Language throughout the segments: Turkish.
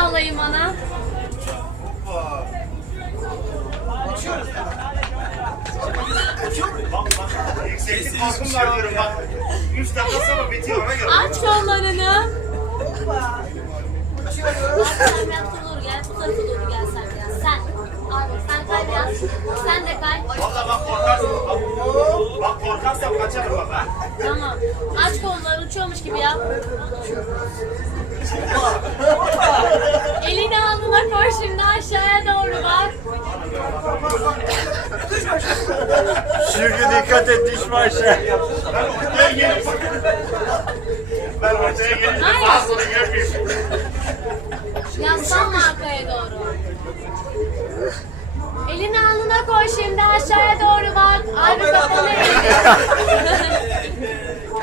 Sallayın bana. Yükseklik korkum var diyorum bak. 3 dakika sonra bitiyor ona göre. Aç kollarını. Doğru gel. Bu tarafa doğru gel biraz. Sen de kay. Valla bak korkarsın. Bak, bak korkarsam kaçarım bak ha. Tamam. Aç kolları uçuyormuş gibi yap. Elini alnına koy şimdi aşağıya doğru bak. Şükrü dikkat et düşme aşağı. Ben ortaya gelip Ben ortaya sağa sola görmeyeyim. Yaslanma arkaya doğru. Aşağıya doğru bak. Abi kafanı indir.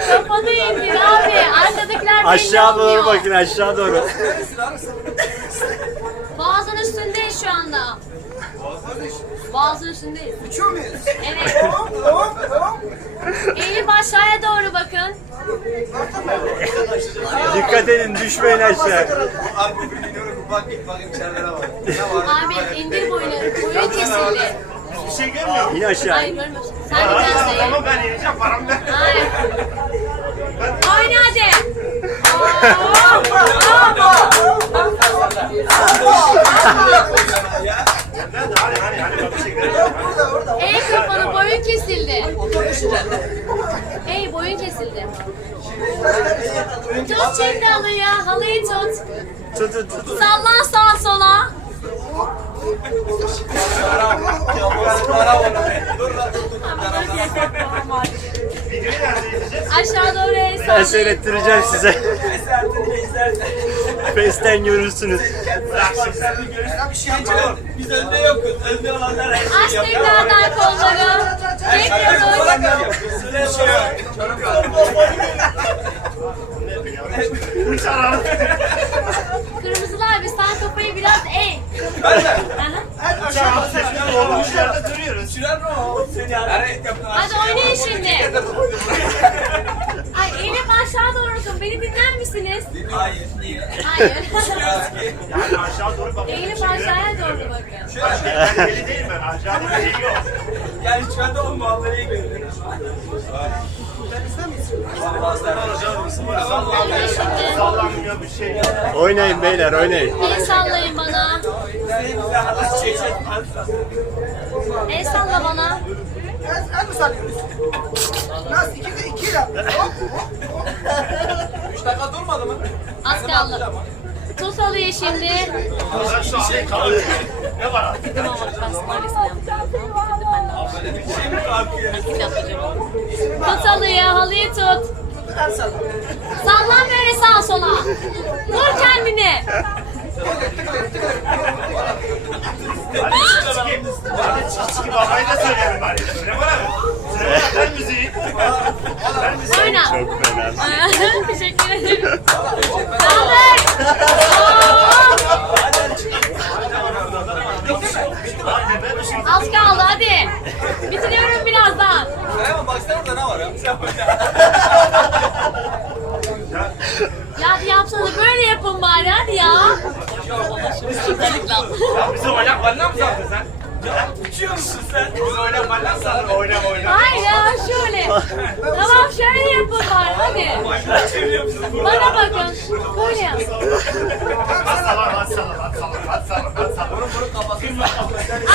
kafanı indir abi. Arkadakiler Aşağı doğru bakın aşağı doğru. Boğazın üstündeyiz şu anda. Boğazın üstündeyiz. Uçuyor muyuz? Evet. Hop hop hop. Eğilip aşağıya doğru bakın. Dikkat edin düşmeyin aşağı. Abi bak. Ne var? Abi indir boyunu. Boyun kesildi. Bir şey görmüyor musun? İn aşağı. Hayır görmüyorsun. Sen Aa, biraz Tamam eğil. ben ineceğim param ver. Hayır. Oyna hadi. Bir. Ey kafanı boyun kesildi. Ey boyun kesildi. Tut şimdi halıyı. Halıyı tut. Tut tut tut. Sallan sağa sola. Aşağı doğru el Ben sallayın. seyrettireceğim size. Face'ten görürsünüz. Şey yapalım. Biz önde yokuz. Önde olanlar her Aç tekrardan kolları. Çekiyoruz. Uçar Kırmızılı abi sen kafayı biraz eğ. Aha. Uçar sesini olmuş yerde duruyoruz. Sürer mi o? Hadi oynayın şimdi. Ay Elif aşağı doğrusun. Beni dinler misiniz? Hayır. Niye? Hayır. Yani aşağı doğru bakın. Eğilip aşağıya doğru bakın. Ben deli değilim ben. Aşağıda bir şey yok. Yani hiç bende olma Allah'ı görüyorum. Oynayın şimdi. Sallanmıyor bir şey. Oynayın beyler oynayın. El sallayın bana. El salla bana. El mi sallıyoruz? Nasıl? İki de iki de. Hop hop hop. Üç dakika durmadı mı? Az kaldı. Tut halıyı şimdi. Ben şu an kalıyor. Ne var? Dedim ama ben Smiley'sini yaptım. Bitirdim ben de. Nakit yapacağım. Tut halıyı, halıyı tut. El salla. Sallan böyle sağa sola. Vur kendini. Hadi çiçki babayı da söyleyelim bari. Söyle bana. Söyle ver müziği. Ver müziği. Oyna. Çok fena. Teşekkür ederim. Işık. Az kaldı hadi. Bitiriyorum birazdan. Hemen baksana orada ne var ya? Ya hadi yapsana böyle yapın bari hadi ya. Ya bizi oynak ballan mı sandın sen? Uçuyor musun sen? Bizi oynak ballan mı sandın? Oyna oyna. Hayır ya şöyle. Tamam şöyle yapın bari hadi. Çeviriyor musun? Bana bakın. Böyle yap. Hadi sallan hadi sallan hadi sallan hadi sallan. Bunun kafasını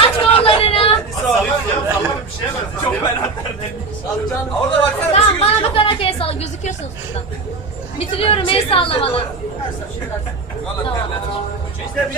Aç kollarını. Ya sallan bir şeye benziyor. Çok fena. Orada baksana. Tamam bana bakarak el salla. Gözüküyorsunuz buradan. Bitiriyorum el salla bana. Tamam. İşte mi?